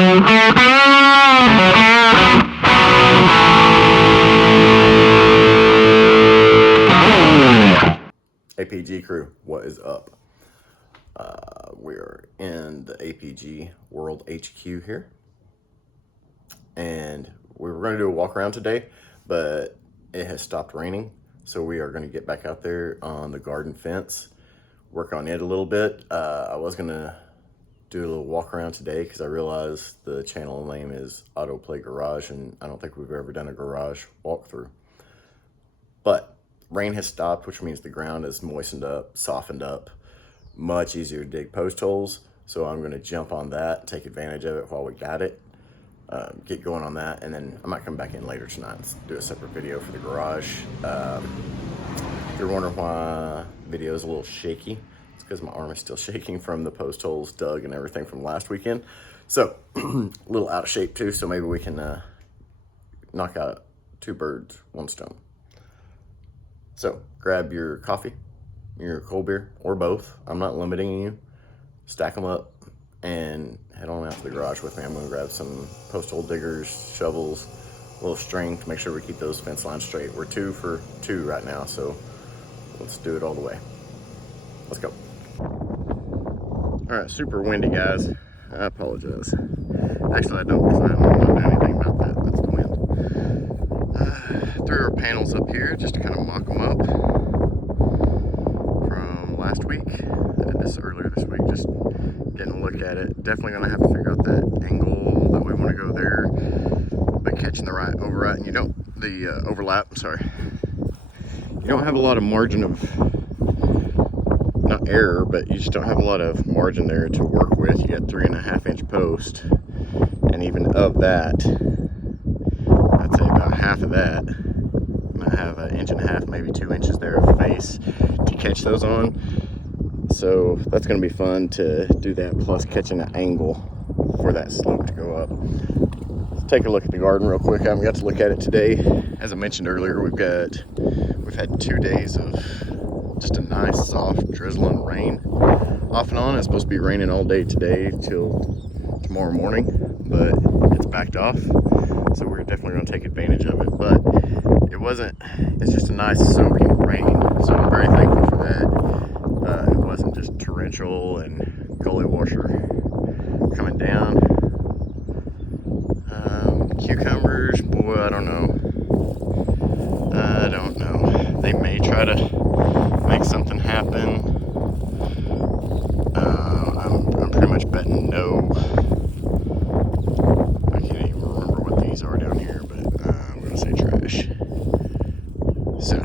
APG crew, what is up? We're in the APG World HQ here, and we were going to do a walk around today, but it has stopped raining, so we are going to get back out there on the garden fence, work on it a little bit. I was going to do a little walk around today because I realized the channel name is AutoPlayGarage, and I don't think we've ever done a garage walkthrough. But rain has stopped, which means the ground is moistened up, softened up, much easier to dig post holes. So I'm going to jump on that, take advantage of it while we got it, get going on that, and then I might come back in later tonight and do a separate video for the garage. If you're wondering why the video is a little shaky, it's because my arm is still shaking from the post holes dug and everything from last weekend. So a little out of shape too, so maybe we can knock out two birds, one stone. So grab your coffee, your cold beer, or both. I'm not limiting you. Stack them up and head on out to the garage with me. I'm gonna grab some post hole diggers, shovels, a little string to make sure we keep those fence lines straight. We're 2 for 2 right now, so let's do it all the way. Let's go. All right, super windy, guys. I apologize. Actually, I don't, because I don't know anything about that. That's the wind. Threw our panels up here just to kind of mock them up from last week. I did this earlier this week, just getting a look at it. Definitely gonna have to figure out that angle that we want to go there, but catching the right overlap, and you don't, overlap, I'm sorry. You don't have a lot of margin of, not error, but you just don't have a lot of margin there to work with. You got 3.5 inch post, and even of that, I'd say about half of that, I have 1.5 inches, maybe 2 inches there of face to catch those on. So that's going to be fun to do that, plus catching an angle for that slope to go up. Let's take a look at the garden real quick. I haven't got to look at it today. As I mentioned earlier, we've had 2 days of just a nice soft drizzling rain off and on. It's supposed to be raining all day today till tomorrow morning, but it's backed off, so we're definitely going to take advantage of it. But it's just a nice soaking rain, so I'm very thankful for that. It wasn't just torrential and gully washer coming down. Cucumbers, boy, I don't know. They may try to make something happen. I'm pretty much betting no. I can't even remember what these are down here, but I'm gonna say trash. So,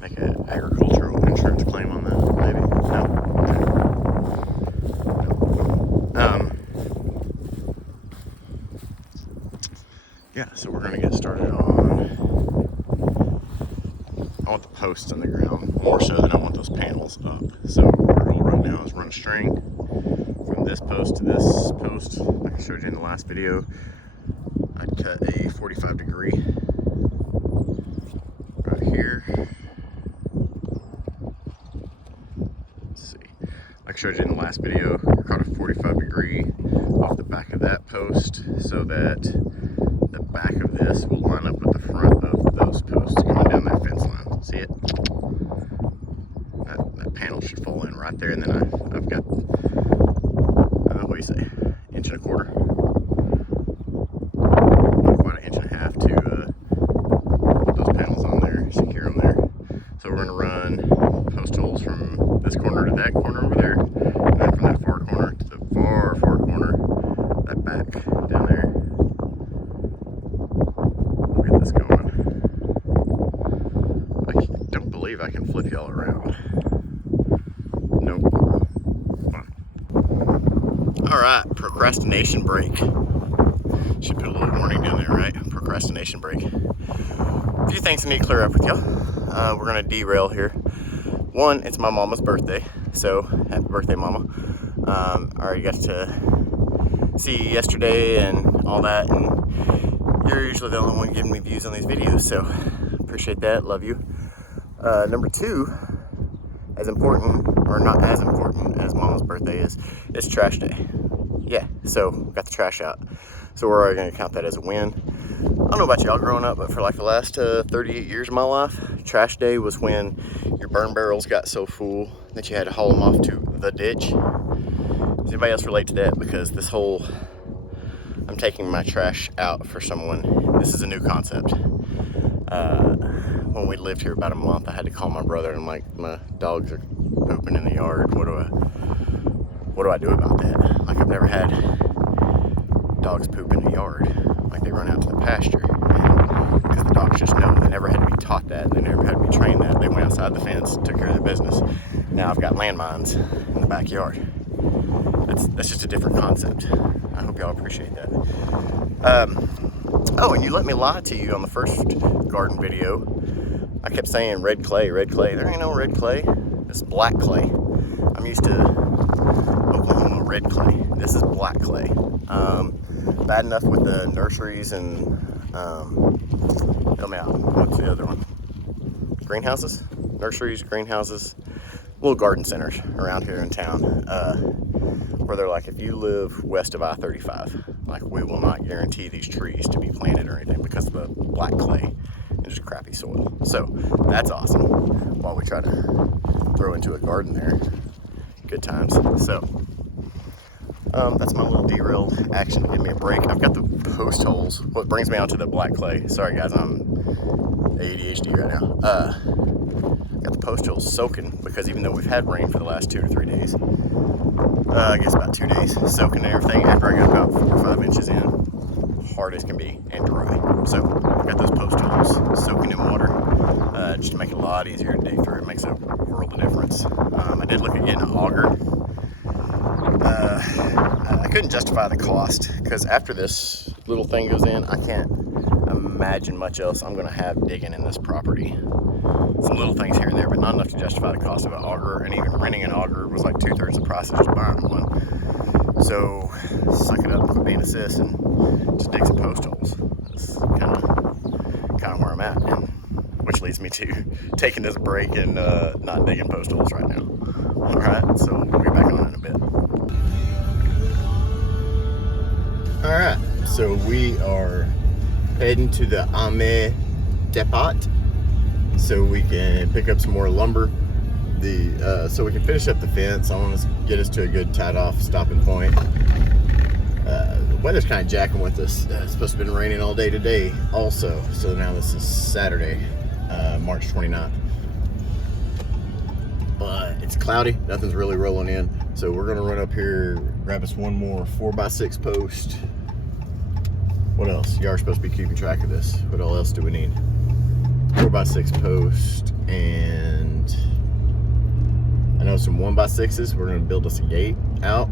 make an agricultural insurance claim on that, maybe? No? Okay. Yeah, so we're gonna get started on. I want the posts on the ground more so than I want those panels up. So what our goal right now is run a string from this post to this post. Like I showed you in the last video, I'd cut a 45 degree right here. Let's see. Like I showed you in the last video, I cut a 45 degree off the back of that post so that the back of this will line up with the front of those posts coming down that fence line. See it? That panel should fall in right there, and then I've got, what do you say, 1.25 inches? Not quite 1.5 inches to put those panels on there, secure them there. So we're going to run post holes from this corner to that corner over there, and then from that far corner to the far corner, that back down there. We'll get this going. I don't believe I can flip y'all around. Nope. Fine. Alright, procrastination break. Should put a little warning down there, right? Procrastination break. A few things I need to clear up with y'all. We're going to derail here. One, it's my mama's birthday, so happy birthday, mama. I already got to see you yesterday and all that, and you're usually the only one giving me views on these videos, so appreciate that, love you. Number 2, as important, or not as important as Mama's birthday is, it's trash day. yeah, so got the trash out. So we're already gonna count that as a win. I don't know about y'all growing up, but for like the last 38 years of my life, trash day was when your burn barrels got so full that you had to haul them off to the ditch. Does anybody else relate to that? Because this whole, I'm taking my trash out for someone, this is a new concept. When we lived here about a month, I had to call my brother and I'm like, my dogs are pooping in the yard. What do I do about that? Like, I've never had dogs poop in the yard. Like, they run out to the pasture, and because the dogs just know, they never had to be taught that, they never had to be trained that. They went outside the fence, took care of the business. Now I've got landmines in the backyard. That's just a different concept. I hope y'all appreciate that. Oh, and you let me lie to you on the first garden video. I kept saying red clay, red clay. There ain't no red clay. It's black clay. I'm used to Oklahoma red clay. This is black clay. Bad enough with the nurseries and, help me out, what's the other one? Greenhouses? Nurseries, greenhouses, little garden centers around here in town. Where they're like, if you live west of I-35, like, we will not guarantee these trees to be planted or anything because of the black clay and just crappy soil. So that's awesome. While we try to throw into a garden there, good times. So that's my little derailed action. Give me a break. I've got the post holes. What brings me out to the black clay. Sorry guys, I'm ADHD right now. Got the post holes soaking because even though we've had rain for the last 2 to 3 days, I guess about 2 days, soaking and everything, after I got about 4 or 5 inches in, hard as can be and dry. So I got those post holes soaking in water, just to make it a lot easier to dig through. It makes a world of difference. I did look at getting an auger. I couldn't justify the cost because after this little thing goes in, I can't imagine much else I'm going to have digging in this property. Some little things here and there, but not enough to justify the cost of an auger, and even renting an auger was like 2/3 the price of just buying one. So suck it up, quit being a sis, and just dig some post holes. That's kind of where I'm at, and which leads me to taking this break and not digging post holes right now. All right, so we'll be back on in a bit. All right, so we are heading to the Arbor depot so we can pick up some more lumber. So we can finish up the fence. I want to get us to a good tied off stopping point. The weather's kind of jacking with us. It's supposed to have been raining all day today also. So now this is Saturday, March 29th. But it's cloudy, nothing's really rolling in. So we're gonna run up here, grab us one more 4x6 post. What else? You are supposed to be keeping track of this. What else do we need? 4x6 post, and I know some 1x6s. We're gonna build us a gate out,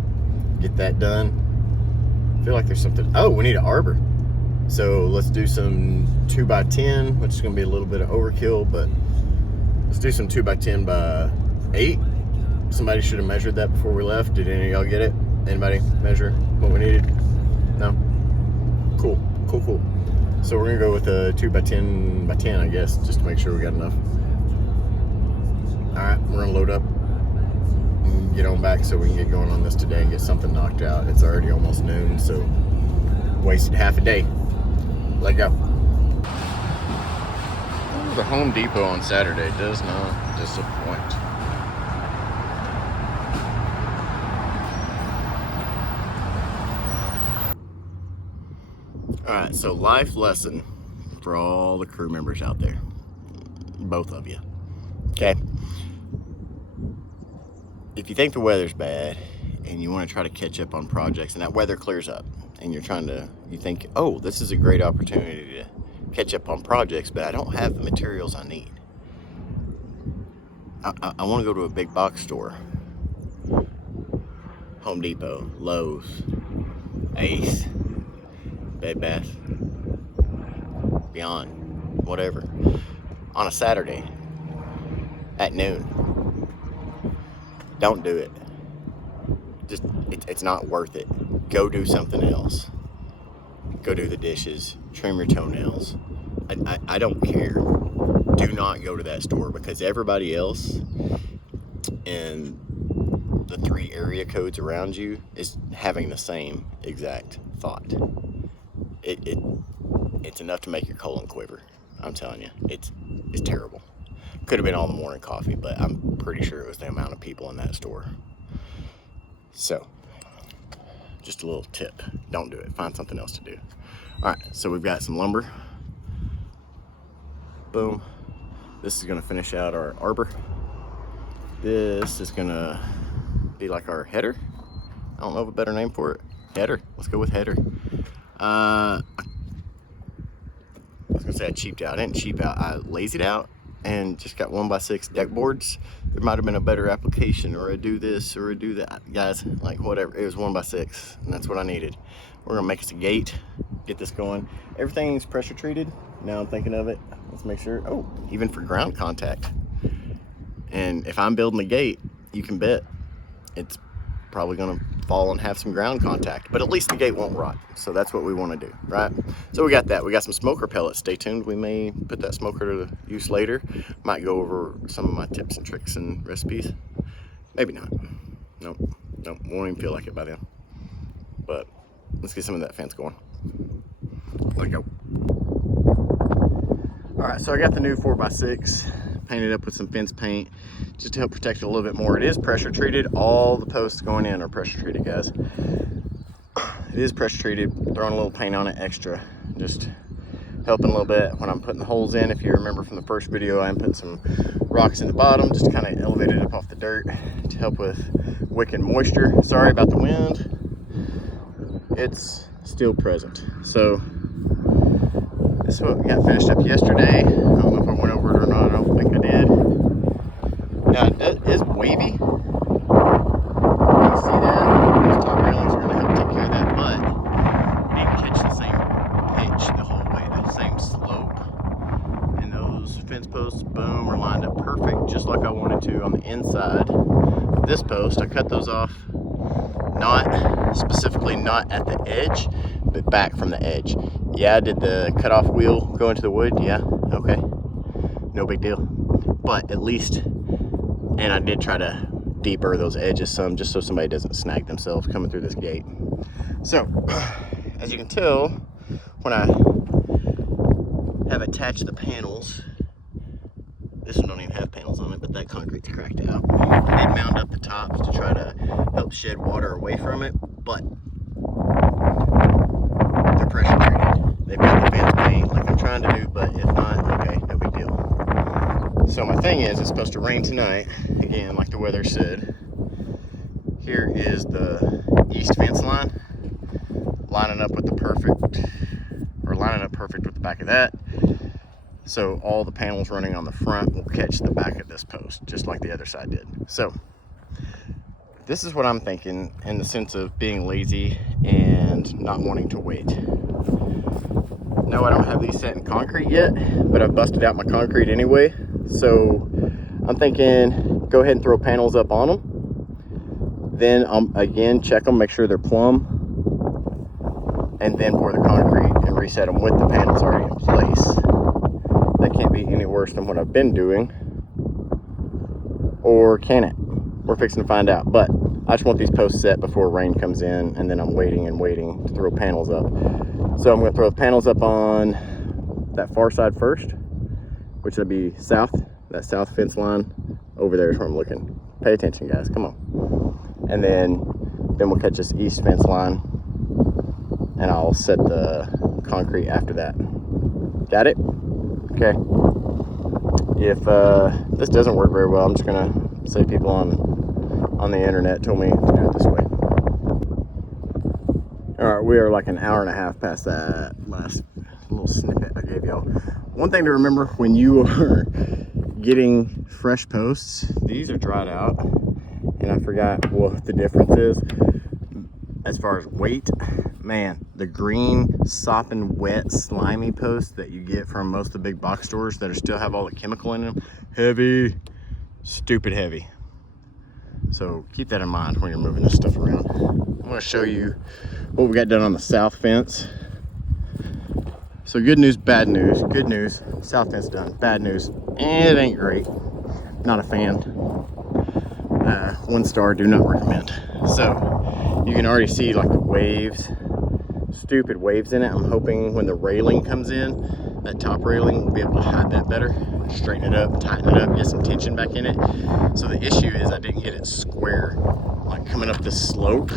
get that done. I feel like there's something, oh, we need an arbor. So let's do some 2x10, which is gonna be a little bit of overkill, but let's do some 2x10 by 8. Somebody should have measured that before we left. Did any of y'all get it? Anybody measure what we needed? No? Cool. So we're gonna go with a 2x10 by 10, I guess, just to make sure we got enough. All right, we're gonna load up and get on back so we can get going on this today and get something knocked out. It's already almost noon, so wasted half a day. Let go. The Home Depot on Saturday does not disappoint. All right, so life lesson for all the crew members out there, both of you, okay? If you think the weather's bad and you want to try to catch up on projects and that weather clears up and you think, oh, this is a great opportunity to catch up on projects, but I don't have the materials I need. I want to go to a big box store. Home Depot, Lowe's, Ace, Bed Bath, Beyond, whatever, on a Saturday at noon. Don't do it. Just, it's not worth it. Go do something else. Go do the dishes, trim your toenails. I don't care. Do not go to that store because everybody else in the 3 area codes around you is having the same exact thought. It's enough to make your colon quiver. I'm telling you, it's terrible. Could have been all the morning coffee, but I'm pretty sure it was the amount of people in that store. So, just a little tip. Don't do it. Find something else to do. All right, so we've got some lumber. Boom. This is gonna finish out our arbor. This is gonna be like our header. I don't know of a better name for it. Header. Let's go with header. I was gonna say I cheaped out. I didn't cheap out. I lazied out and just got 1x6 deck boards. There might have been a better application, or a do this or a do that. Guys, like whatever. It was 1x6, and that's what I needed. We're gonna make us a gate, get this going. Everything's pressure treated. Now I'm thinking of it. Let's make sure. Oh, even for ground contact. And if I'm building the gate, you can bet it's probably gonna fall and have some ground contact, but at least the gate won't rot. So that's what we want to do, right? So we got that. We got some smoker pellets. Stay tuned. We may put that smoker to use later. Might go over some of my tips and tricks and recipes. Maybe not. Nope. Won't even feel like it by then. But let's get some of that fence going. Let's go. All right, so I got the new 4x6 painted up with some fence paint just to help protect it a little bit more. It is pressure treated. All the posts going in are pressure treated, guys. It is pressure treated. Throwing a little paint on it extra, just helping a little bit when I'm putting the holes in. If you remember from the first video, I'm putting some rocks in the bottom just to kind of elevate it up off the dirt to help with wicking moisture. Sorry about the wind. It's still present. So this is what we got finished up yesterday. I don't know if I went over it or not. I don't think I did. Now it is wavy. You can see that. Those top railings are going to help take care of that, but you need to catch the same pitch the whole way, the same slope. And those fence posts, boom, are lined up perfect, just like I wanted to on the inside. This post, I cut those off, specifically not at the edge, but back from the edge. Yeah, did the cutoff wheel go into the wood? Yeah, okay. No big deal. But at least, and I did try to deburr those edges some just so somebody doesn't snag themselves coming through this gate. So, as you can tell, when I have attached the panels, this one don't even have panels on it, but that concrete's cracked out. I did mound up the tops to try to help shed water away from it, but they're pressure treated. They've got the fence paint like I'm trying to do, but if not, okay, no big deal. So my thing is, it's supposed to rain tonight, again, like the weather said. Here is the east fence line, lining up perfect with the back of that. So all the panels running on the front will catch the back of this post, just like the other side did. So this is what I'm thinking in the sense of being lazy and not wanting to wait. No, I don't have these set in concrete yet, but I've busted out my concrete anyway. So I'm thinking go ahead and throw panels up on them. Then again, check them, make sure they're plumb, and then pour the concrete and reset them with the panels already in place. That can't be any worse than what I've been doing. Or can it? We're fixing to find out. But I just want these posts set before rain comes in, and then I'm waiting to throw panels up. So I'm going to throw the panels up on that far side first, which would be south. That south fence line over there is where I'm looking. Pay attention, guys. Come on. And then we'll catch this east fence line, and I'll set the concrete after that. Got it? Okay. If this doesn't work very well, I'm just gonna say people on the internet told me to do it this way. All right, we are like an hour and a half past that last little snippet I gave y'all. One thing to remember when you are getting fresh posts, these are dried out, and I forgot what the difference is as far as weight. Man, the green, sopping wet, slimy posts that you get from most of the big box stores that still have all the chemical in them, heavy, stupid heavy. So keep that in mind when you're moving this stuff around. I'm going to show you what we got done on the south fence. So good news, bad news. Good news, south fence done. Bad news, it ain't great. Not a fan. 1 star, do not recommend. So you can already see like the waves, stupid waves in it. I'm hoping when the railing comes in, that top railing will be able to hide that better, straighten it up, tighten it up, get some tension back in it. So the issue is I didn't get it square, like coming up this slope.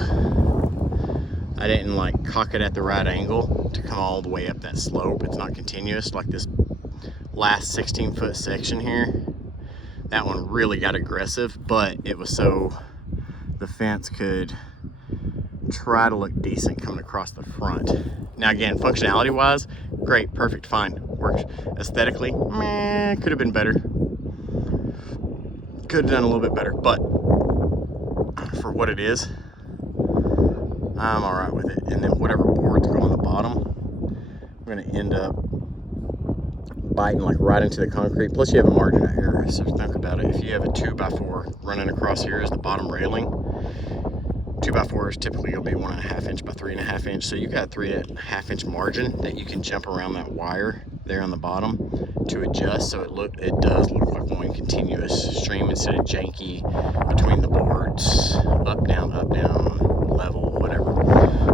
I didn't like cock it at the right angle to come all the way up that slope. It's not continuous like this last 16-foot section here. That one really got aggressive, but it was so the fence could try to look decent coming across the front. Now again, functionality wise, great, perfect, fine, works. Aesthetically, meh, could have been better. Could have done a little bit better, but for what it is, I'm all right with it. And then whatever boards go on the bottom, we're gonna end up biting like right into the concrete. Plus you have a margin of error, so think about it. If you have a 2x4 running across here as the bottom railing, 2x4 is typically gonna be 1.5 inch by 3.5 inch. So you got 3.5 inch margin that you can jump around that wire there on the bottom to adjust, so it does look like one continuous stream instead of janky between the boards, up down, level, whatever.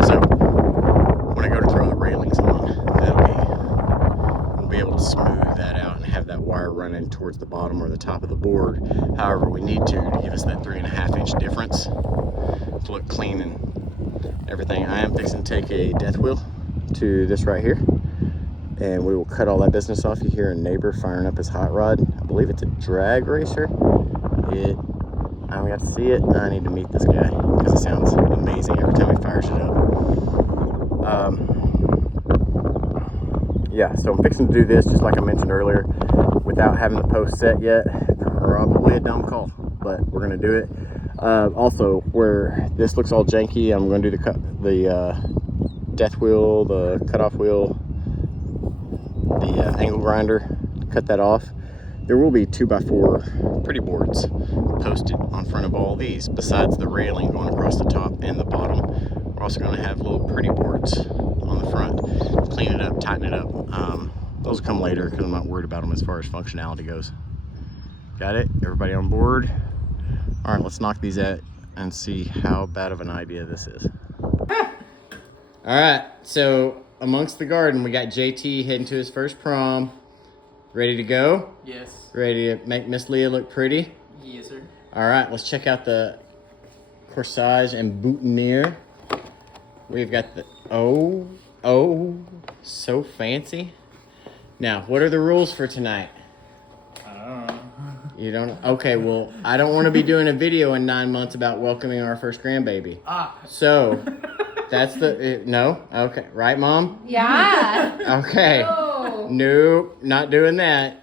So when I go to throw the railings on, we'll be able to smooth that out and have that wire running towards the bottom or the top of the board, however we need to give us that 3.5 inch difference to look clean and everything. I am fixing to take a death wheel to this right here, and we will cut all that business off. You hear a neighbor firing up his hot rod. I believe it's a drag racer. I haven't got to see it. I need to meet this guy because it sounds amazing every time he fires it up. Yeah, so I'm fixing to do this just like I mentioned earlier without having the post set yet. Probably a dumb call, but we're gonna do it. Also, where this looks all janky, I'm gonna do the death wheel, the cutoff wheel, the angle grinder, cut that off. There will be 2x4 pretty boards posted on front of all these, besides the railing going across the top and the bottom. We're also going to have little pretty boards on the front. Clean it up, tighten it up. Those will come later because I'm not worried about them as far as functionality goes. Got it? Everybody on board? All right, let's knock these out and see how bad of an idea this is. All right, so amongst the garden, we got JT heading to his first prom. Ready to go? Yes. Ready to make Miss Leah look pretty? Yes, sir. All right, let's check out the corsage and boutonniere. We've got the, oh, so fancy. Now, what are the rules for tonight? I don't know. You don't? Okay, well, I don't want to be doing a video in 9 months about welcoming our first grandbaby. So, that's no? Okay, right, Mom? Yeah. Okay. No. Nope, not doing that.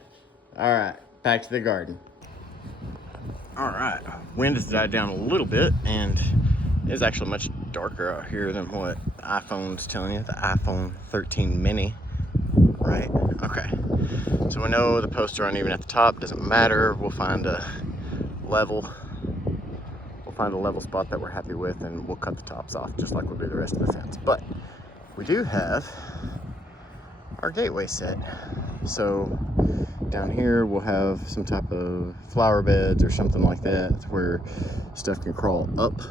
All right, back to the garden. All right, wind has died down a little bit, and it's actually much darker out here than what the iPhone's telling you, the iPhone 13 mini, right? Okay, so we know the posts are uneven at the top, doesn't matter. We'll find a level spot that we're happy with, and we'll cut the tops off just like we'll do the rest of the fence. But we do have our gateway set. So down here we'll have some type of flower beds or something like that where stuff can crawl up.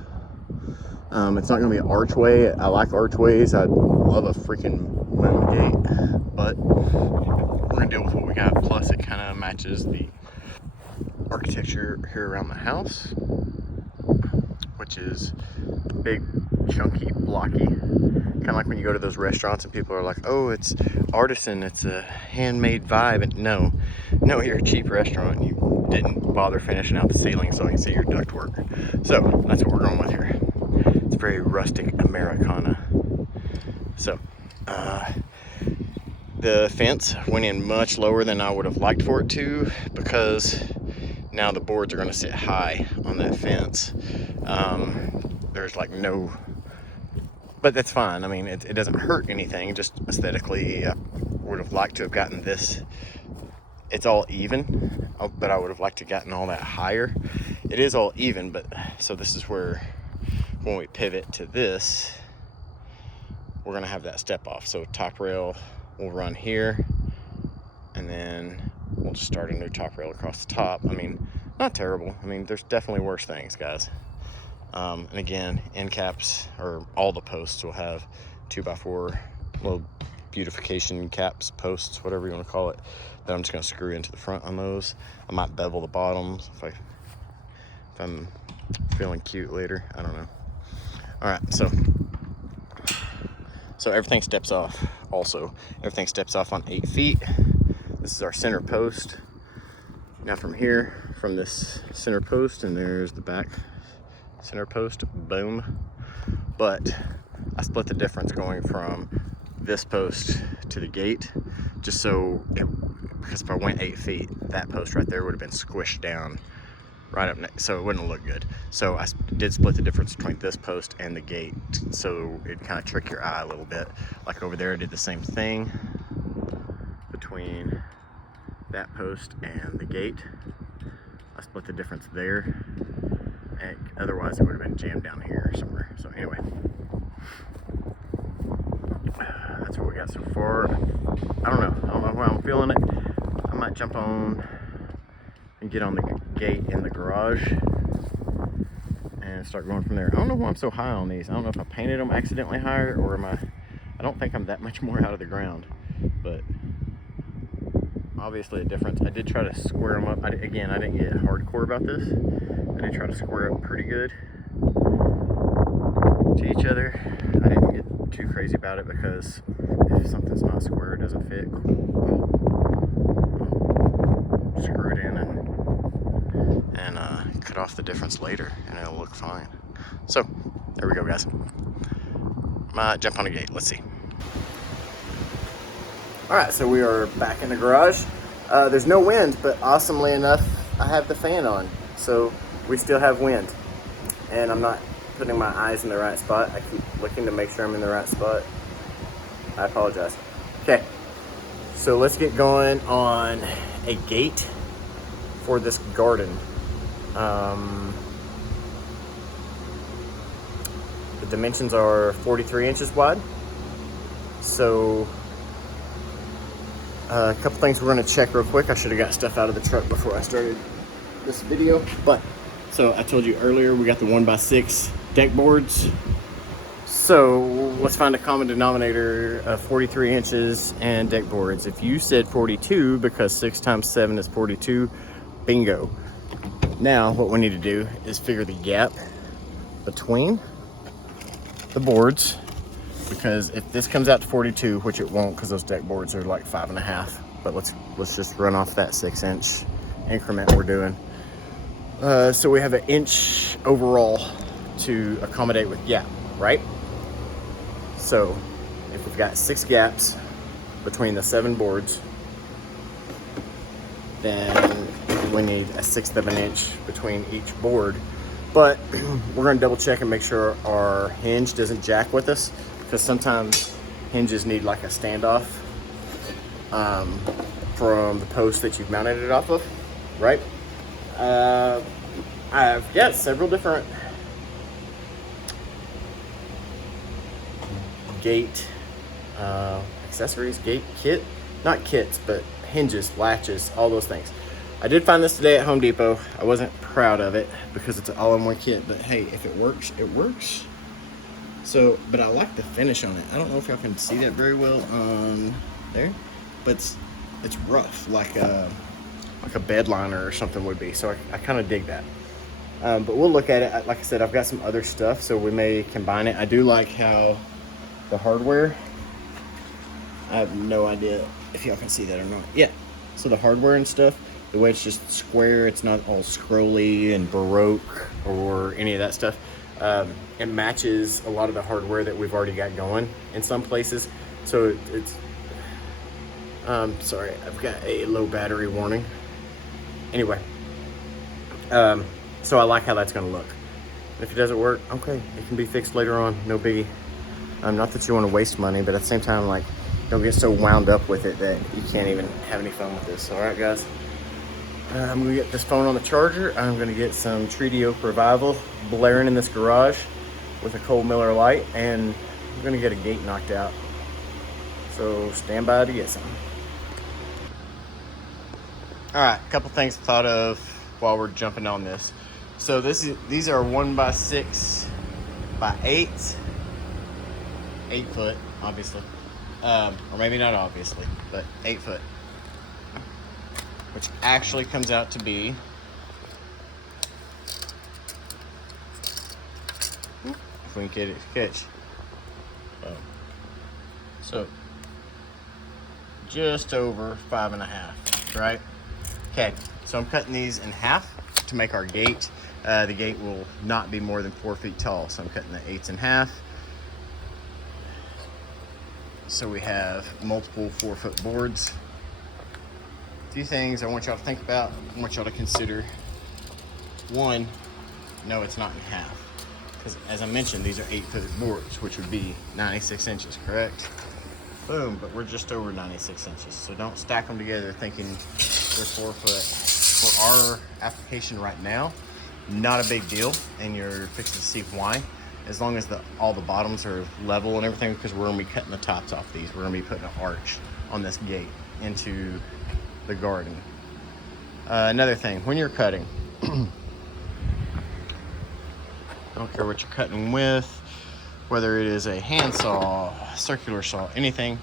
It's not gonna be an archway. I like archways. I love a freaking moon gate, but we're gonna deal with what we got. Plus it kind of matches the architecture here around the house, which is big, chunky, blocky. Kind of like when you go to those restaurants and people are like, oh, it's artisan, it's a handmade vibe. And no, you're a cheap restaurant and you didn't bother finishing out the ceiling so I can see your ductwork. So that's what we're going with here. It's very rustic Americana. So the fence went in much lower than I would have liked for it to, because now the boards are going to sit high on that fence. There's like no, but that's fine. I mean, it doesn't hurt anything. Just aesthetically, I would have liked to have gotten this. It's all even, but I would have liked to have gotten all that higher. It is all even, but so this is where, when we pivot to this, we're gonna have that step off. So top rail will run here, and then we'll just start a new top rail across the top. I mean, not terrible. I mean, there's definitely worse things, guys. And again, end caps, or all the posts will have 2x4 little beautification caps, posts, whatever you want to call it, that I'm just going to screw into the front on those. I might bevel the bottoms if I'm feeling cute later. I don't know. All right, so everything steps off. Also, everything steps off on 8 feet. This is our center post. Now from here, from this center post, and there's the back center post, boom. But I split the difference going from this post to the gate, just so because if I went 8 feet, that post right there would have been squished down right up next, so it wouldn't look good. So I did split the difference between this post and the gate, so it kind of trick your eye a little bit. Like over there, I did the same thing between that post and the gate. I split the difference there, and otherwise it would have been jammed down here somewhere. So anyway, that's what we got so far. I don't know how I'm feeling it. I might jump on and get on the gate in the garage and start going from there. I don't know why I'm so high on these. I don't know if I painted them accidentally higher, or I don't think I'm that much more out of the ground, but obviously a difference. I did try to square them up. Again, I didn't get hardcore about this. I did try to square up pretty good to each other. I didn't get too crazy about it, because if something's not square, it doesn't fit, cool, I'll screw it in and cut off the difference later, and it'll look fine. So there we go, guys. Might jump on a gate. Let's see. All right, so we are back in the garage. There's no wind, but awesomely enough, I have the fan on, so we still have wind. And I'm not putting my eyes in the right spot. I keep looking to make sure I'm in the right spot. I apologize. Okay, so let's get going on a gate for this garden. The dimensions are 43 inches wide. So a couple things we're going to check real quick. I should have got stuff out of the truck before I started this video. But so I told you earlier, we got the 1x6 deck boards. So let's find a common denominator of 43 inches and deck boards. If you said 42, because 6 times 7 is 42, bingo. Now what we need to do is figure the gap between the boards, because if this comes out to 42, which it won't, because those deck boards are like 5.5, but let's just run off that 6-inch increment we're doing. So we have an inch overall to accommodate with gap, right? So if we've got 6 gaps between the 7 boards, then we need 1/6 of an inch between each board. But we're going to double check and make sure our hinge doesn't jack with us, because sometimes hinges need like a standoff from the post that you've mounted it off of, right? I've got several different gate accessories, gate kit, not kits, but hinges, latches, all those things. I did find this today at Home Depot. I wasn't proud of it because it's an all-in-one kit, but hey, if it works, it works. So, but I like the finish on it. I don't know if y'all can see that very well on there, but it's rough, like a bed liner or something would be. So I kind of dig that. But we'll look at it. Like I said, I've got some other stuff, so we may combine it. I do like how the hardware, I have no idea if y'all can see that or not. Yeah, so the hardware and stuff, the way it's just square, it's not all scrolly and Baroque or any of that stuff. It matches a lot of the hardware that we've already got going in some places. So it's, sorry, I've got a low battery warning. Anyway, so I like how that's gonna look. If it doesn't work, okay, it can be fixed later on, no biggie. Not that you want to waste money, but at the same time, like, don't get so wound up with it that you can't even have any fun with this. All right, guys. I'm gonna get this phone on the charger. I'm gonna get some Treaty Oak Revival blaring in this garage with a Cole Miller light, and I'm gonna get a gate knocked out. So stand by to get some. All right, a couple things I thought of while we're jumping on this. So these are 1x6 by 8 foot, obviously, or maybe not obviously, but 8 foot, which actually comes out to be, if we can get it to catch, so just over 5.5, right? Okay, so I'm cutting these in half to make our gate. The gate will not be more than 4 feet tall, so I'm cutting the 8s in half. So we have multiple 4-foot boards. A few things I want y'all to think about, I want y'all to consider. One, no, it's not in half. Because as I mentioned, these are 8-foot boards, which would be 96 inches, correct? Boom, but we're just over 96 inches. So don't stack them together thinking they're 4 foot. For our application right now, not a big deal, and you're fixing to see why. As long as all the bottoms are level and everything, because we're gonna be cutting the tops off these. We're gonna be putting an arch on this gate into the garden. Another thing, when you're cutting, I don't care what you're cutting with, whether it is a handsaw, circular saw, anything,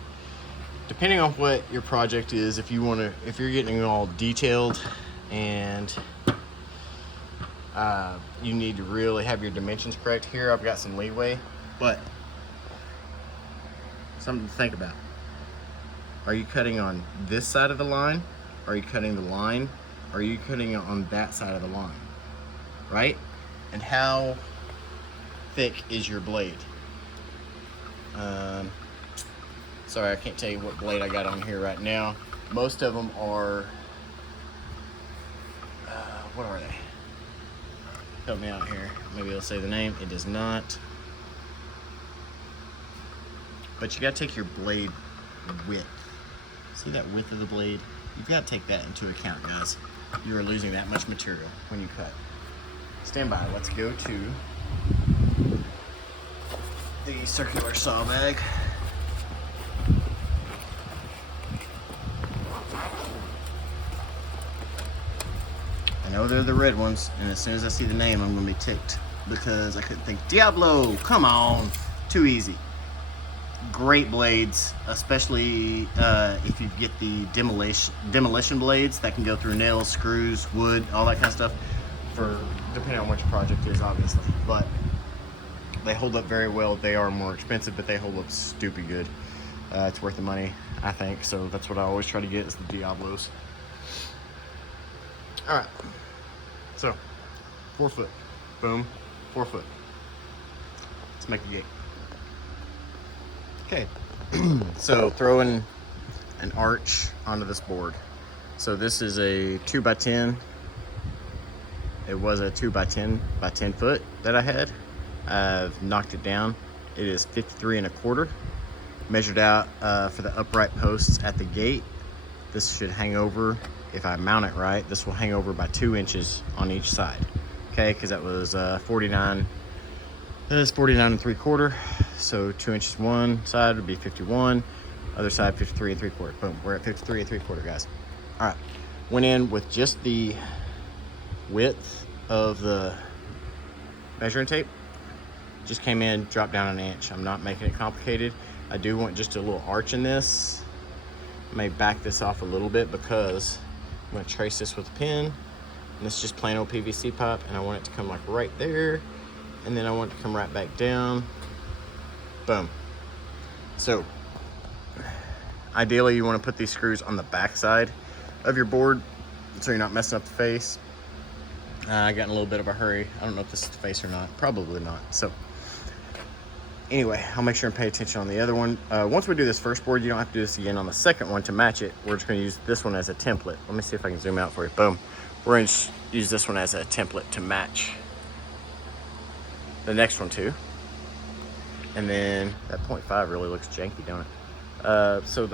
depending on what your project is, if you're getting it all detailed and you need to really have your dimensions correct. Here I've got some leeway, but something to think about. Are you cutting on this side of the line? Are you cutting the line? Are you cutting on that side of the line? Right? And how thick is your blade? Sorry, I can't tell you what blade I got on here right now. Most of them are, what are they? Help me out here. Maybe it'll say the name. It does not. But you gotta take your blade width. See that width of the blade? You've got to take that into account, guys. You are losing that much material when you cut. Stand by. Let's go to the circular saw bag. I know they're the red ones, and as soon as I see the name, I'm gonna be ticked because I couldn't think. Diablo, come on, too easy. Great blades, especially if you get the demolition blades that can go through nails, screws, wood, all that kind of stuff. For depending on what your project is, obviously, but they hold up very well. They are more expensive, but they hold up stupid good. It's worth the money, I think. So that's what I always try to get, is the Diablos. All right, so 4 foot, boom, 4 foot. Let's make a gate. Okay, so throwing an arch onto this board. So this is a 2x10. It was a 2x10 by 10 foot that I had. I've knocked it down. It is 53 1/4. Measured out for the upright posts at the gate. This should hang over, if I mount it right, this will hang over by 2 inches on each side. Okay, because that was 49. That is 49 3/4. So 2 inches one side would be 51. Other side 53 3/4. Boom, we're at 53 3/4, guys. All right, went in with just the width of the measuring tape. Just came in, dropped down an inch. I'm not making it complicated. I do want just a little arch in this. I may back this off a little bit because I'm going to trace this with a pen. And it's just plain old PVC pipe, and I want it to come like right there. And then I want it to come right back down. Boom. So ideally you want to put these screws on the back side of your board so you're not messing up the face. I got in a little bit of a hurry. I don't know if this is the face or not. Probably not. So anyway, I'll make sure and pay attention on the other one. Once we do this first board, you don't have to do this again on the second one to match it. We're just going to use this one as a template. Let me see if I can zoom out for you. Boom. We're going to use this one as a template to match the next one too. And then that 0.5 really looks janky, don't it? So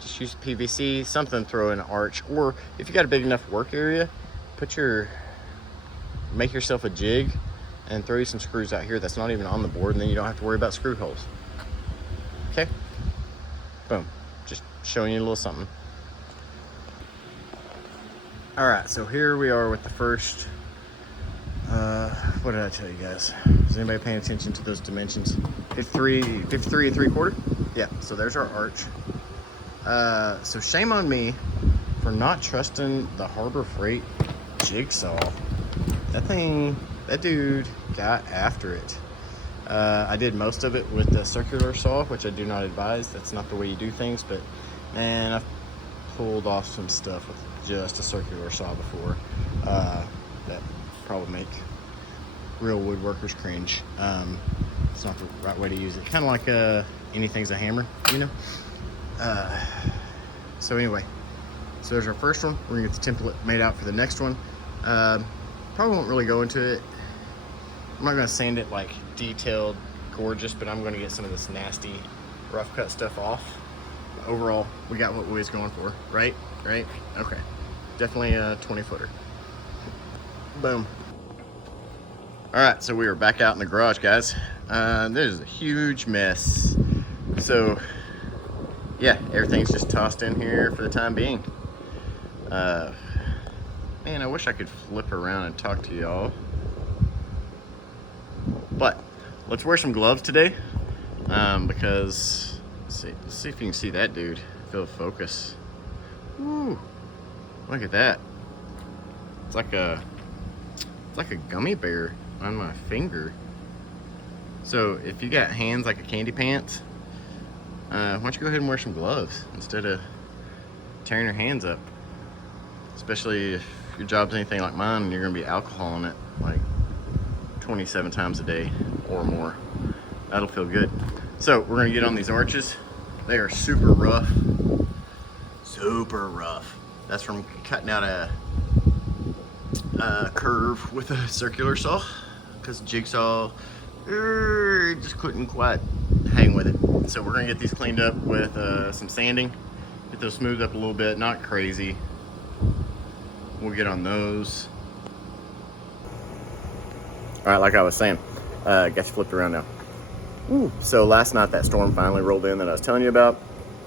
just use PVC, something, throw in an arch, or if you got a big enough work area, make yourself a jig and throw you some screws out here that's not even on the board, and then you don't have to worry about screw holes. Okay? Boom. Just showing you a little something. All right, so here we are with the first, what did I tell you guys? Is anybody paying attention to those dimensions? 53 and 3/4? Yeah, so there's our arch. So shame on me for not trusting the Harbor Freight jigsaw. That dude got after it. I did most of it with the circular saw, which I do not advise. That's not the way you do things, but man, I've pulled off some stuff with just a circular saw before. That probably make real woodworkers cringe. It's not the right way to use it. Kind of like anything's a hammer, you know? So anyway, so there's our first one. We're gonna get the template made out for the next one. Probably won't really go into it. I'm not gonna sand it like detailed, gorgeous, but I'm gonna get some of this nasty rough cut stuff off. Overall, we got what we was going for, right? Right? Okay. Definitely a 20-footer. Boom. All right, so we are back out in the garage, guys. There's a huge mess. So, yeah, everything's just tossed in here for the time being. Man, I wish I could flip around and talk to y'all. But let's wear some gloves today, because let's see if you can see that dude. Fill focus. Woo! Look at that. It's like a gummy bear on my finger. So if you got hands like a candy pants, why don't you go ahead and wear some gloves instead of tearing your hands up? Especially if your job's anything like mine and you're gonna be alcoholing it like 27 times a day or more. That'll feel good. So we're gonna get on these arches. They are super rough. Super rough. That's from cutting out a curve with a circular saw, because jigsaw just couldn't quite hang with it. So we're gonna get these cleaned up with some sanding, get those smoothed up a little bit, not crazy. We'll get on those. All right, like I was saying, got you flipped around now. Ooh, so last night that storm finally rolled in that I was telling you about.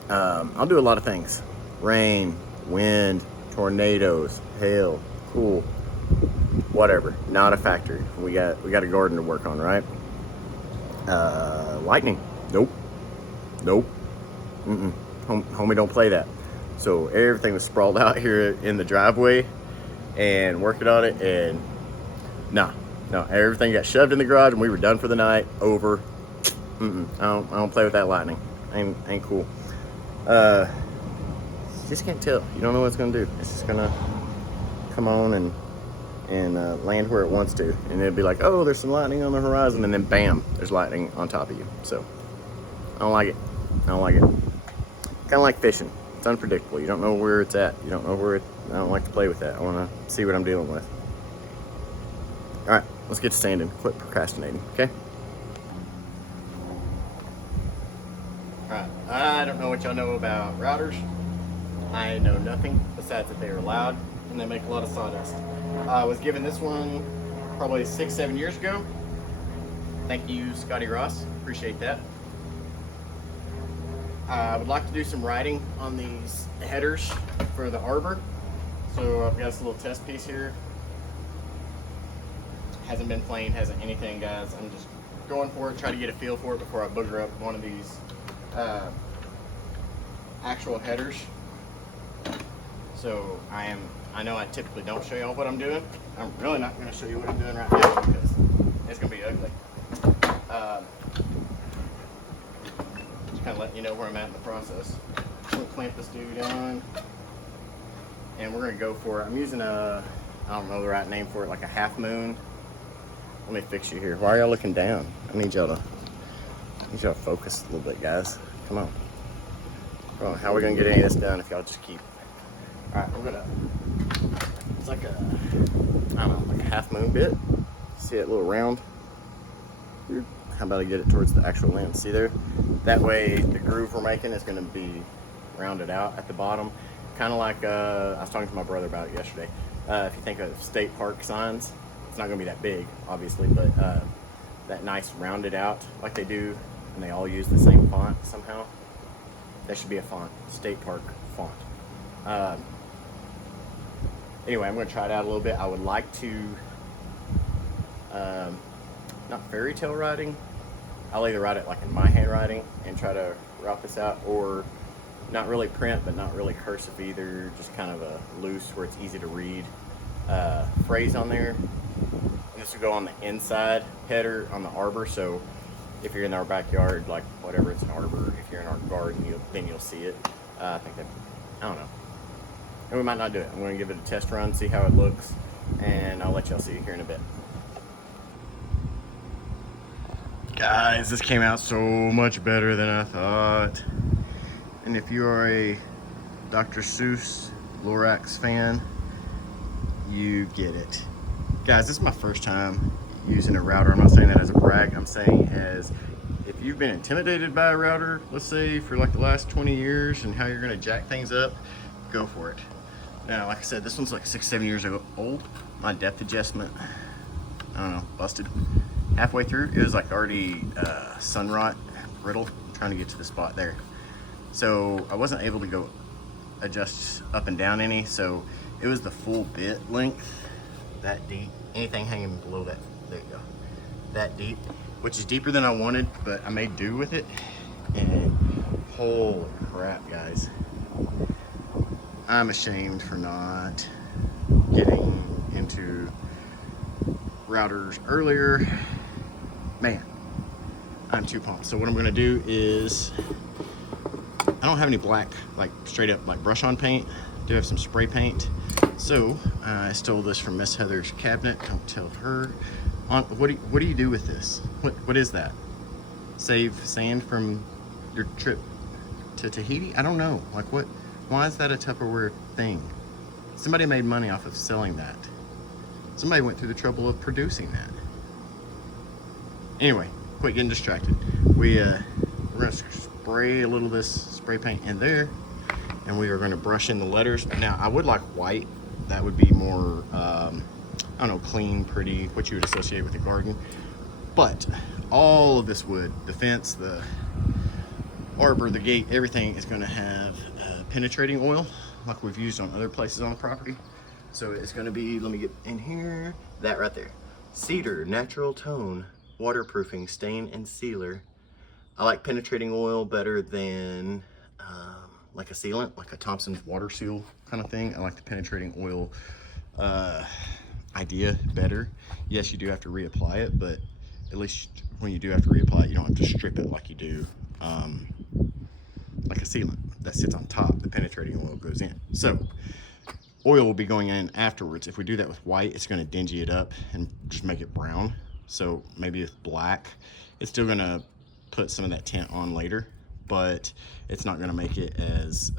I'll do a lot of things: rain, wind, tornadoes, hail, cool, whatever. Not a factor. We got a garden to work on, right? Lightning, nope. Homie, don't play that. So everything was sprawled out here in the driveway and working on it, and no, everything got shoved in the garage and we were done for the night. Over. I don't play with that lightning. Ain't cool. You just can't tell. You don't know what it's gonna do. It's just gonna come on and land where it wants to, and it'll be like, oh, there's some lightning on the horizon, and then bam, there's lightning on top of you. So I don't like it. Kind of like fishing. It's unpredictable. You don't know where it's at. You don't know where I don't like to play with that. I want to see what I'm dealing with. All right, let's get to sanding. Quit procrastinating, okay? All right, I don't know what y'all know about routers. I know nothing besides that they are loud and they make a lot of sawdust. I was given this one probably 6-7 years ago. Thank you, Scotty Ross. Appreciate that. I would like to do some writing on these headers for the Arbor. So I've got this little test piece here. Hasn't been plain, hasn't anything, guys. I'm just going for it, try to get a feel for it before I booger up one of these actual headers. So I know I typically don't show y'all what I'm doing. I'm really not going to show you what I'm doing right now because it's going to be ugly. Just kind of letting you know where I'm at in the process. I'm going to clamp this dude on, and we're going to go for it. I'm using I don't know the right name for it, like a half moon. Let me fix you here. Why are y'all looking down? I need y'all to focus a little bit, guys. Come on. How are we going to get any of this done if y'all just keep... Alright, we're gonna, it's like a, I don't know, like a half moon bit. See that little round? How about I get it towards the actual lens? See there? That way the groove we're making is gonna be rounded out at the bottom. Kind of like, I was talking to my brother about it yesterday. If you think of state park signs, it's not gonna be that big, obviously, but that nice rounded out like they do, and they all use the same font somehow. That should be a font, state park font. Anyway, I'm going to try it out a little bit. I would like to, not fairy tale writing. I'll either write it like in my handwriting and try to route this out, or not really print, but not really cursive either. Just kind of a loose where it's easy to read phrase on there. And this will go on the inside header on the arbor. So if you're in our backyard, like whatever, it's an arbor. If you're in our garden, then you'll see it. I think that, I don't know. And we might not do it. I'm going to give it a test run, see how it looks, and I'll let y'all see it here in a bit. Guys, this came out so much better than I thought. And if you are a Dr. Seuss Lorax fan, you get it. Guys, this is my first time using a router. I'm not saying that as a brag. I'm saying as if you've been intimidated by a router, let's say for like the last 20 years and how you're going to jack things up, go for it. Now, like I said, this one's like 6-7 years old. My depth adjustment, I don't know, busted. Halfway through, it was like already sun rot, brittle, trying to get to the spot there. So I wasn't able to go adjust up and down any, so it was the full bit length, that deep. Anything hanging below that, there you go, that deep, which is deeper than I wanted, but I made do with it. And holy crap, guys. I'm ashamed for not getting into routers earlier. Man, I'm too pumped. So what I'm gonna do is, I don't have any black, like straight up like brush on paint. I do have some spray paint. So I stole this from Miss Heather's cabinet. Don't tell her. What do you do with this? What is that? Save sand from your trip to Tahiti? I don't know. Like what? Why is that a Tupperware thing? Somebody made money off of selling that. Somebody went through the trouble of producing that. Anyway, quit getting distracted. We're gonna spray a little of this spray paint in there, and we are gonna brush in the letters. Now, I would like white. That would be more, I don't know, clean, pretty, what you would associate with a garden. But all of this wood, the fence, the arbor, the gate, everything is gonna have penetrating oil like we've used on other places on the property. So it's gonna be, let me get in here, that right there. Cedar, natural tone, waterproofing, stain and sealer. I like penetrating oil better than like a sealant, like a Thompson's water seal kind of thing. I like the penetrating oil idea better. Yes, you do have to reapply it, but at least when you do have to reapply it, you don't have to strip it like you do like a sealant that sits on top. The penetrating oil goes in. So oil will be going in afterwards. If we do that with white, it's going to dingy it up and just make it brown. So maybe with black, it's still going to put some of that tint on later, but it's not going to make it as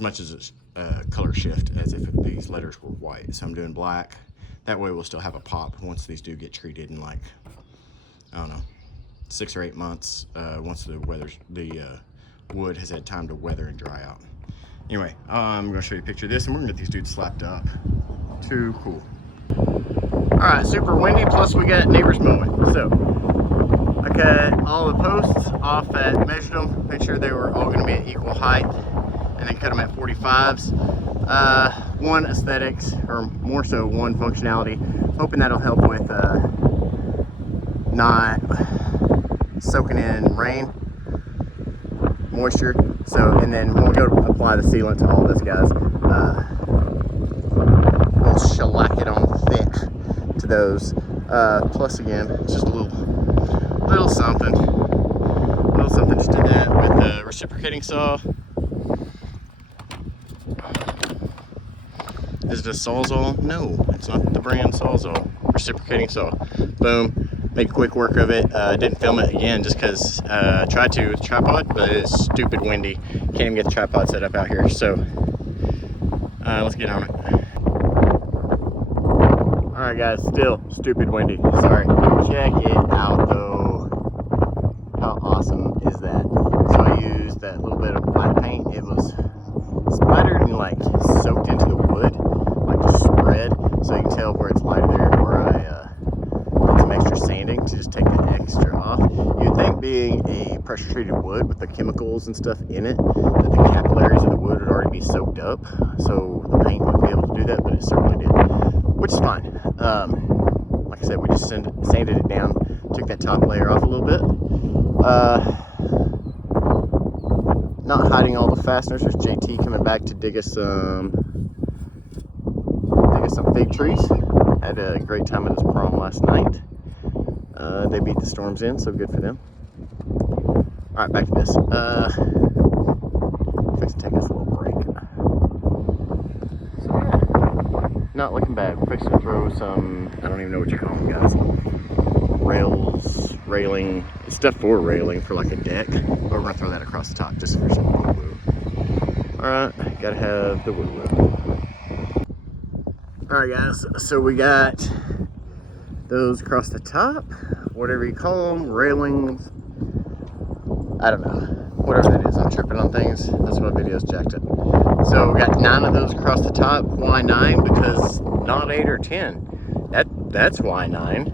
much as a color shift as if these letters were white. So I'm doing black. That way we'll still have a pop once these do get treated in, like, I don't know, 6 or 8 months, once the wood has had time to weather and dry out. Anyway, I'm gonna show you a picture of this, and we're gonna get these dudes slapped up. Too cool. All right, super windy, plus we got neighbors mowing. So I cut all the posts off at, measured them, made sure they were all gonna be at equal height, and then cut them at 45s. One aesthetics, or more so one functionality, hoping that'll help with not soaking in rain, moisture. So, and then when we go to apply the sealant to all this, guys, we'll shellac it on thick to those. Plus, again, it's just a little something just did that with the reciprocating saw. Is it a Sawzall? No, it's not the brand Sawzall. Reciprocating saw. Boom. Made quick work of it. Didn't film it again just because I tried to with the tripod, but it's stupid windy. Can't even get the tripod set up out here. So let's get on it. All right, guys, still stupid windy. Sorry. Check it out though. How awesome is that? So I used that little bit of black paint. It was splattered and like soaked into the wood, like just spread. So you can tell where it's lighter there, where I did some extra sanding to just take the extra off. You'd think being a pressure treated wood with the chemicals and stuff in it, that the capillaries of the wood would already be soaked up, so the paint wouldn't be able to do that, but it certainly did, which is fine. Like I said, we just sanded it down, took that top layer off a little bit. Not hiding all the fasteners. There's JT coming back to dig us some fig trees. Had a great time at his prom last night. They beat the storms in, so good for them. All right, back to this. Fix to take us a little break. So yeah, not looking bad. We're fixing to throw some, I don't even know what you call them, guys. Railing, it's stuff for railing for like a deck. But we're gonna throw that across the top just for some woo-woo. All right, gotta have the woo-woo. All right, guys. So we got those across the top, whatever you call them, railings. I don't know, whatever that is. I'm tripping on things. That's why video's jacked up. So we got 9 of those across the top. Why 9? Because not 8 or 10. That's why 9.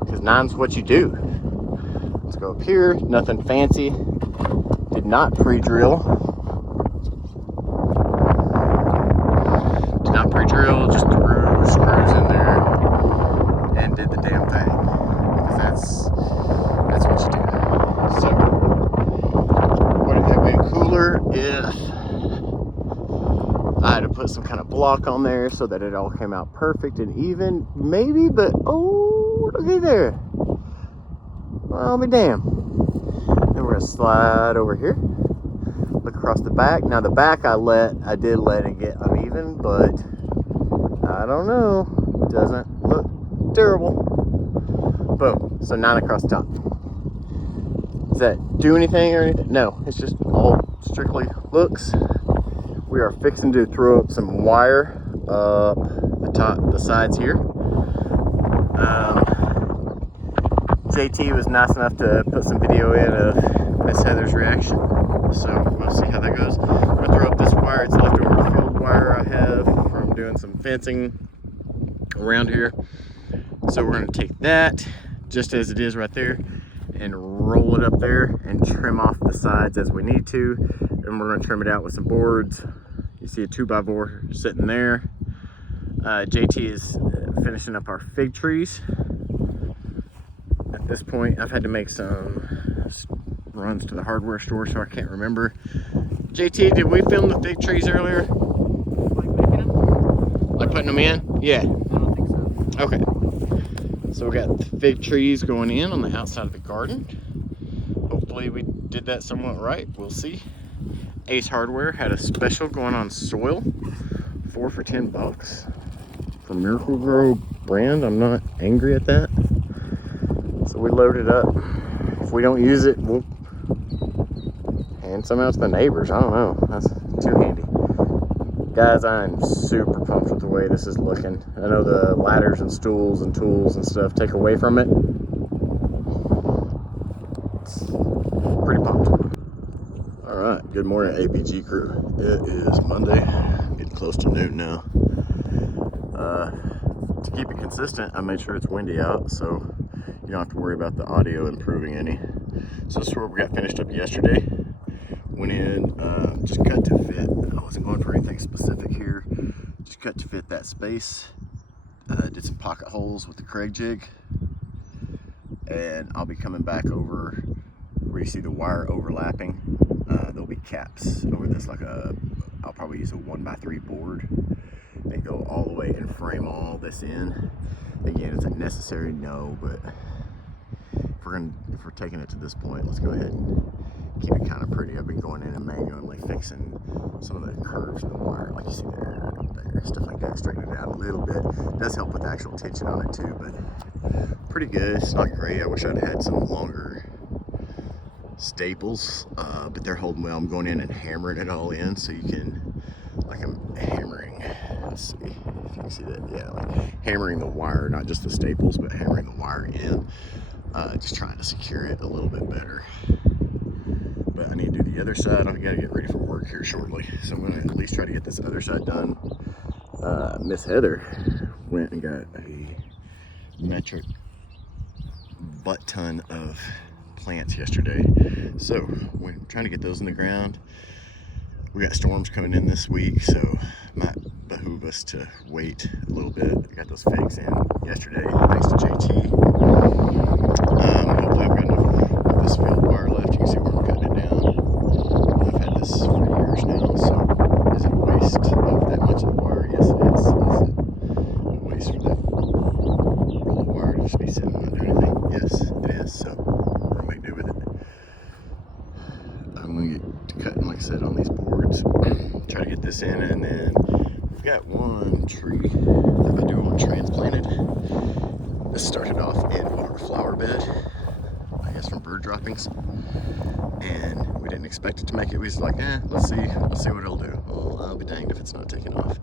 Because 9's what you do. Let's go up here. Nothing fancy. Did not pre-drill. Did not pre-drill. Just threw screws in there and did the damn thing. Because that's what you do. So, would it have been cooler if I had to put some kind of block on there so that it all came out perfect and even? Maybe, but oh, looky there. Well, I'll be damned. Then we're gonna slide over here. Look across the back. Now the back I did let it get uneven, but I don't know. It doesn't look terrible. Boom. So 9 across the top. Does that do anything or anything? No, it's just all strictly looks. We are fixing to throw up some wire up the sides here. JT was nice enough to put some video in of Miss Heather's reaction. So we'll see how that goes. I'm gonna throw up this wire. It's leftover field wire I have from doing some fencing around here. So we're gonna take that just as it is right there and roll it up there and trim off the sides as we need to. And we're gonna trim it out with some boards. You see a 2x4 sitting there. JT is finishing up our fig trees. At this point, I've had to make some runs to the hardware store, so I can't remember. JT, did we film the fig trees earlier? Like making them? Like putting them in? Yeah. I don't think so. Okay. So we got the fig trees going in on the outside of the garden. Hopefully we did that somewhat right. We'll see. Ace Hardware had a special going on soil. 4 for $10 from Miracle Grow brand. I'm not angry at that. So we load it up. If we don't use it, we'll hand some out to the neighbors. I don't know. That's too handy. Guys, I'm super pumped with the way this is looking. I know the ladders and stools and tools and stuff take away from it. It's pretty pumped. All right, good morning, APG crew. It is Monday, getting close to noon now. To keep it consistent, I made sure it's windy out, so you don't have to worry about the audio improving any. So this is where we got finished up yesterday. Went in, just cut to fit. I wasn't going for anything specific here. Just cut to fit that space. Did some pocket holes with the Craig jig. And I'll be coming back over where you see the wire overlapping. There'll be caps over this, I'll probably use a 1x3 board and go all the way and frame all this in. Again, is it necessary? No, but if we're taking it to this point, let's go ahead and keep it kind of pretty. I've been going in and manually fixing some of the curves in the wire, like you see there, stuff like that, straighten it out a little bit. It does help with the actual tension on it too, but pretty good. It's not great. I wish I'd had some longer staples, but they're holding well. I'm going in and hammering it all in, so you can, like I'm hammering, let's see if you can see that, yeah, like hammering the wire, not just the staples, but hammering the wire in, just trying to secure it a little bit better. But I need to do the other side. I've got to get ready for work here shortly, so I'm going to at least try to get this other side done. Miss Heather went and got a metric butt ton of plants yesterday. So we're trying to get those in the ground. We got storms coming in this week, so it might behoove us to wait a little bit. We got those figs in yesterday, thanks to JT. Hopefully I've got enough of this field wire left. You can see where I'm cutting it down. I've had this for years now, so is it a waste of that much of the wire? Yes, it is. Is it a waste for that roll of wire to just be sitting and not do anything? Yes, it is. So we're gonna make do with it. I'm gonna get to cutting, like I said, on these boards. Try to get this in, and then we've got one tree that I do want transplanted. This started off in our flower bed, I guess from bird droppings, and we didn't expect it to make it. We was like, let's see what it'll do. Well, I'll be danged if it's not taking off.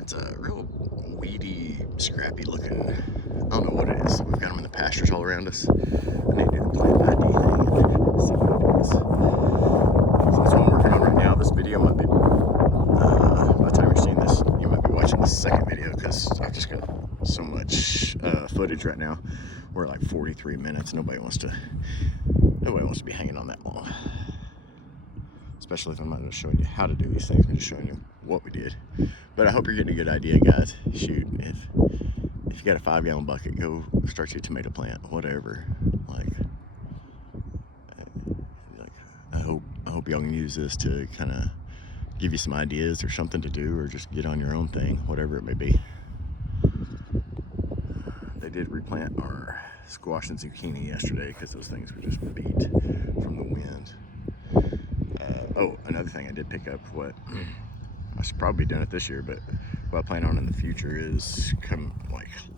It's a real weedy, scrappy looking, I don't know what it is. We've got them in the pastures all around us. I need to do the plant ID thing and see what it is. So that's what I'm working on right now. This video might be, by the time you're seeing this, you might be watching the second video, because I've just got so much footage right now. We're at like 43 minutes. Nobody wants to be hanging on that long. Especially if I'm not just showing you how to do these things, I'm just showing you what we did. But I hope you're getting a good idea, guys. Shoot, if you got a 5-gallon bucket, go start your tomato plant, whatever. Like I hope y'all can use this to kind of give you some ideas or something to do, or just get on your own thing, whatever it may be. They did replant our squash and zucchini yesterday because those things were just beat from the wind. Oh, another thing I did pick up, what I should probably be doing it this year, but what I plan on in the future is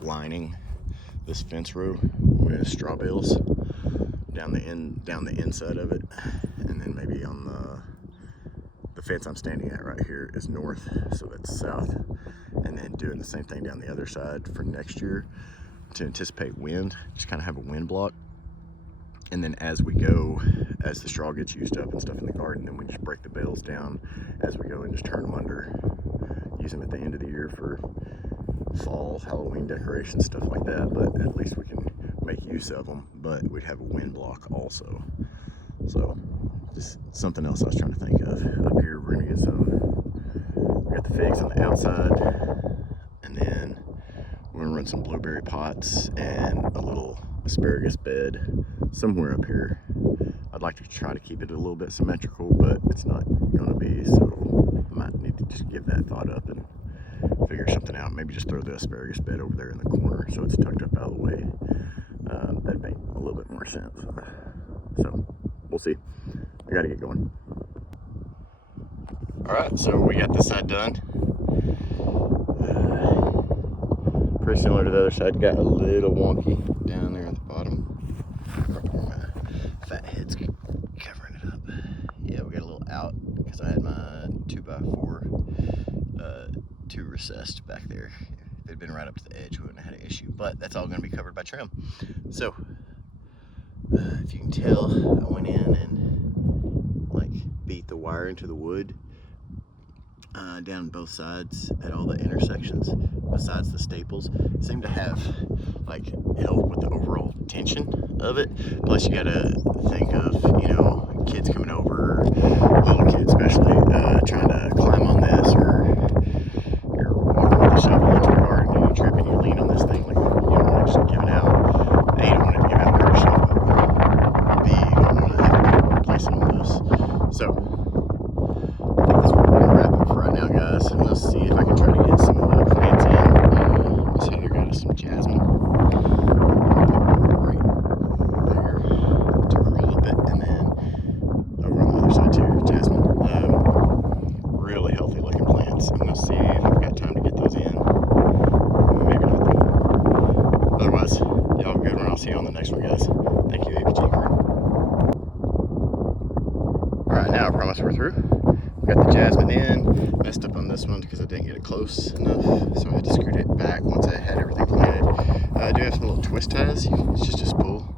lining this fence row with straw bales down the inside of it, and then maybe on the fence I'm standing at right here is north, so that's south, and then doing the same thing down the other side for next year to anticipate wind. Just kind of have a wind block, and then as we go, as the straw gets used up and stuff in the garden, then we just break the bales down as we go and just turn them under, use them at the end of the year for fall Halloween decorations, stuff like that. But at least we can make use of them, but we'd have a wind block also. So just something else I was trying to think of. Up here we're gonna get we got the figs on the outside, and then we're gonna run some blueberry pots and a little asparagus bed somewhere up here. I'd like to try to keep it a little bit symmetrical, but it's not gonna be, so I might need to just give that thought up and figure something out. Maybe just throw the asparagus bed over there in the corner so it's tucked up out of the way. That'd make a little bit more sense. So we'll see. I gotta get going. All right, so we got this side done. Pretty similar to the other side. Got a little wonky down there at the bottom. My fat head's covering it up. Yeah, we got a little out because I had my 2x4 too recessed back there. If it had been right up to the edge, we wouldn't have had an issue. But that's all going to be covered by trim. So if you can tell, I went in and beat the wire into the wood down both sides at all the intersections. Besides the staples, seem to have help with the overall tension of it. Plus you gotta think of, kids coming over, little kids especially, trying to climb on this, or you're walking with a shovel into the garden and you trip and you lean on this thing, you don't want it just giving out. A, you don't want it to give out very soon, but B, you don't want to have to replace all this. So I think that's where we're gonna wrap it for right now, guys. And let's see if I can try to get some of the plants in. This Heather got us some jasmine. Right there to curl up it, and then over on the other side too, jasmine. Really healthy looking plants. I'm gonna see if I've got time to get those in. Maybe not though. Otherwise, y'all have a good one. I'll see you on the next one, guys. Thank you, APG crew. Alright, now I promise we're through. Got the jasmine in. Messed up on this one because I didn't get it close enough, so I had to scoot it back once I had everything planted. I do have some little twist ties. It's just a spool.